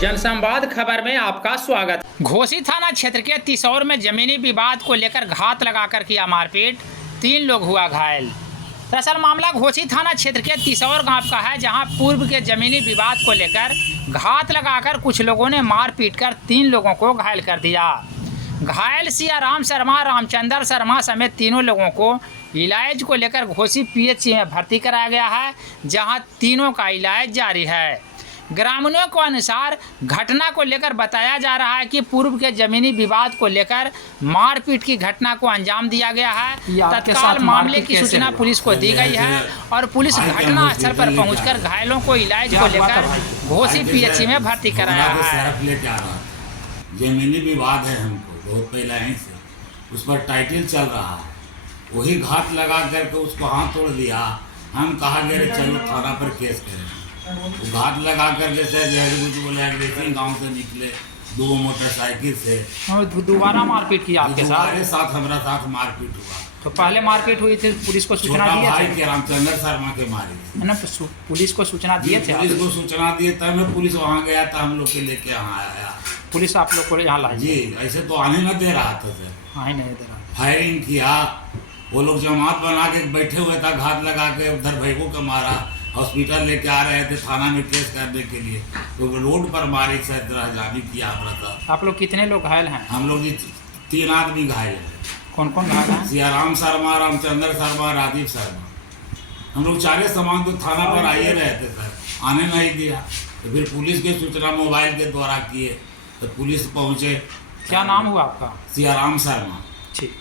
जनसंवाद खबर में आपका स्वागत। घोसी थाना क्षेत्र के तिसौर में जमीनी विवाद को लेकर घात लगाकर किया मारपीट, 3 लोग हुआ घायल। दरअसल मामला घोसी थाना क्षेत्र के तिसौर गांव का है, जहां पूर्व के जमीनी विवाद को लेकर घात लगाकर कुछ लोगों ने मार पीट कर 3 लोगों को घायल कर दिया। घायल सियाराम शर्मा, रामचंद्र शर्मा समेत तीनों लोगों को इलाज को लेकर घोसी पीएचसी में भर्ती कराया गया है, जहां तीनों का इलाज जारी है। ग्रामीणों के अनुसार घटना को लेकर बताया जा रहा है कि पूर्व के जमीनी विवाद को लेकर मारपीट की घटना को अंजाम दिया गया है। तत्काल मामले की सूचना पुलिस को दी गई है और पुलिस घटना स्थल पर पहुंचकर घायलों को इलाज को लेकर घोसी पीएचसी में भर्ती कराया है। जमीनी विवाद है, हमको बहुत पहले ही से उस पर टाइटल चल रहा है, वही घात लगा करके उसको हाथ तोड़ दिया। हम कहा गए चलो थाना पर केस करें। घात लगा कर जैसे बोला गांव से निकले 2 मोटरसाइकिल से दोबारा मारपीट किया आपके साथ हमारा साथ मारपीट हुआ। तो पहले मारपीट हुई थी, पुलिस को सूचना दिए थे कि रामचंद्र शर्मा के मारे ना, पुलिस को सूचना दिए थे। पुलिस को सूचना दिए तब मैं पुलिस वहाँ गया था, हम लोग के लेके यहाँ आया। पुलिस आप लोग को यहाँ लाई जी, ऐसे तो आने न दे रहा था सर, आने नहीं दे रहा। फायरिंग किया, वो लोग जमात बना के बैठे हुए था, घात लगा के उधर भाइयों को मारा, हॉस्पिटल लेके आ रहे थे थाना में केस करने के लिए, तो रोड पर मारे जानी किया हमारा था। आप लोग कितने लोग घायल हैं? हम लोग जी 3 आदमी घायल हैं। कौन कौन घायल हैं? सियाराम शर्मा, रामचंद्र शर्मा, राजीव शर्मा। हम लोग 4 सामान तो थाना पर आए रहे थे सर, आने नहीं दिया। तो फिर पुलिस की सूचना मोबाइल के द्वारा किए तो पुलिस पहुँचे। क्या नाम हुआ आपका? सियाराम शर्मा। ठीक।